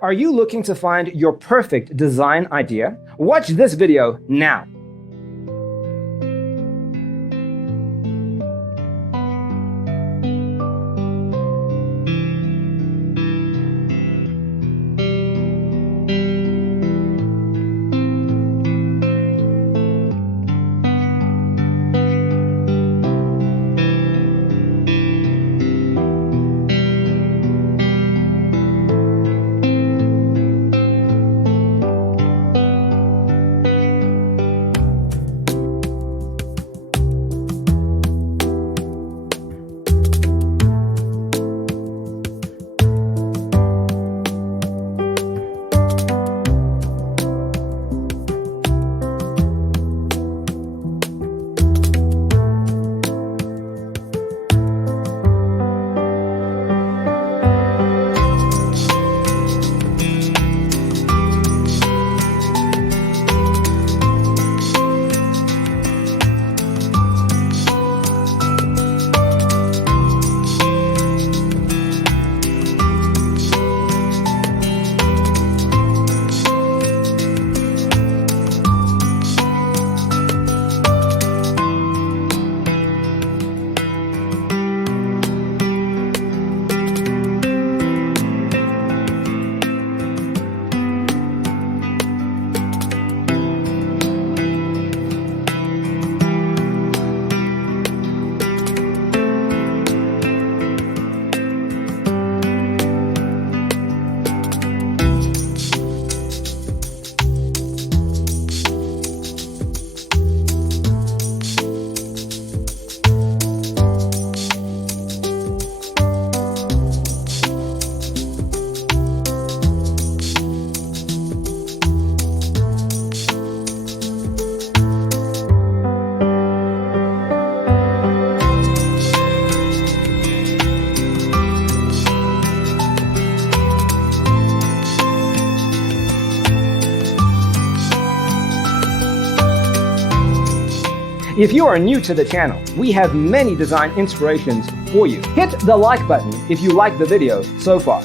Are you looking to find your perfect design idea? Watch this video now. If you are new to the channel, we have many design inspirations for you. Hit the like button if you like the video so far.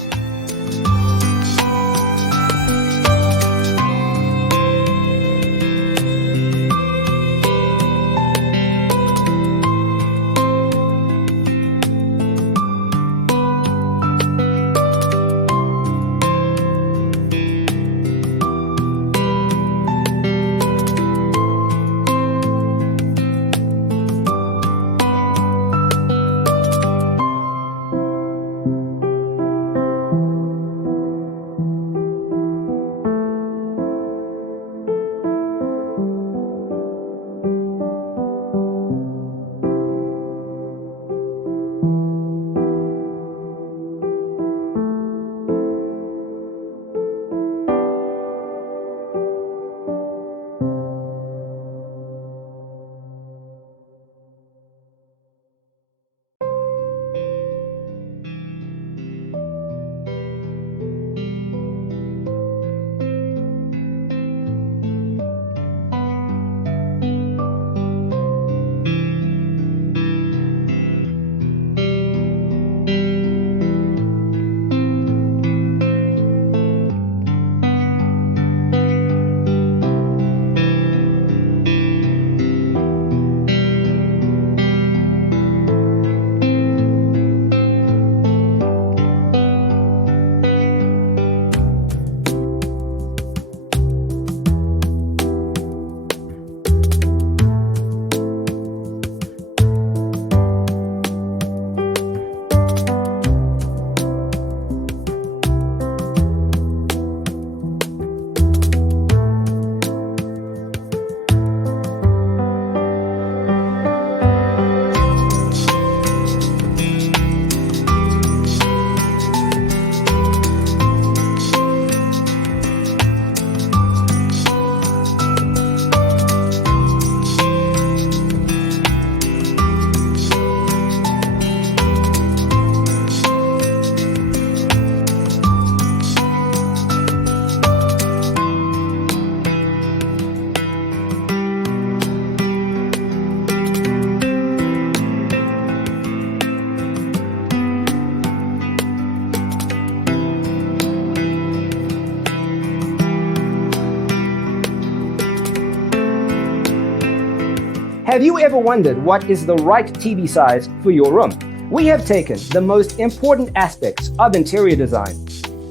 Have you ever wondered what is the right TV size for your room? We have taken the most important aspects of interior design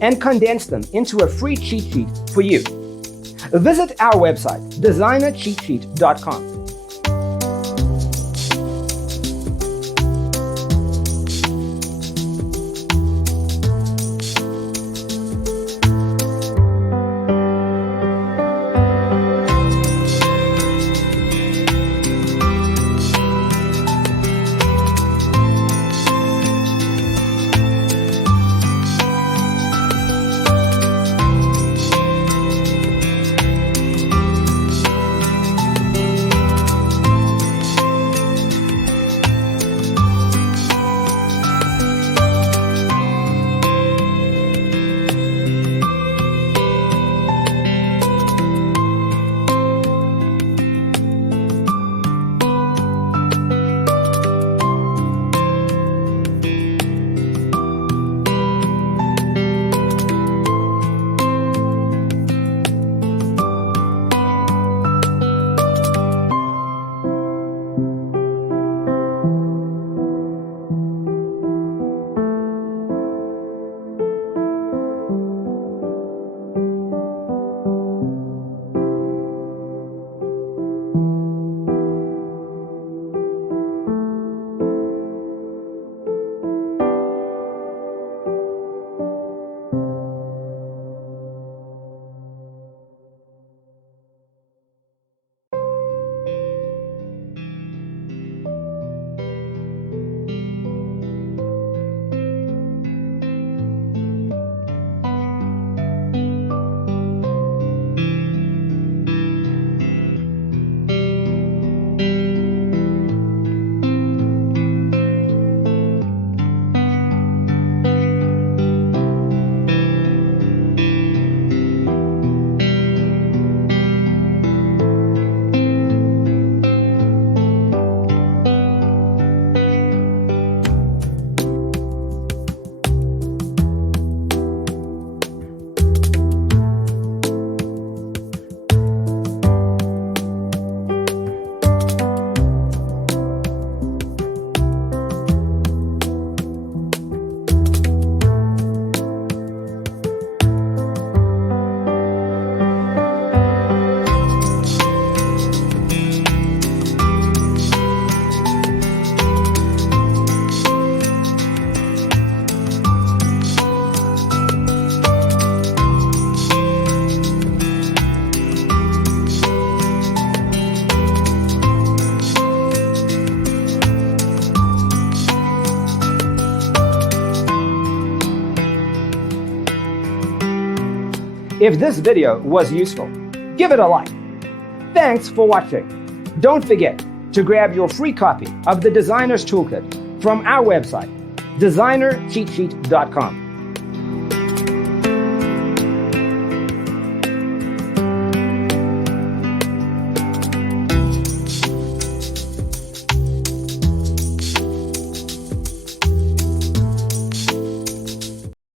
and condensed them into a free cheat sheet for you. Visit our website, designercheatsheet.com. If this video was useful, give it a like. Thanks for watching. Don't forget to grab your free copy of the Designer's Toolkit from our website, designercheatsheet.com.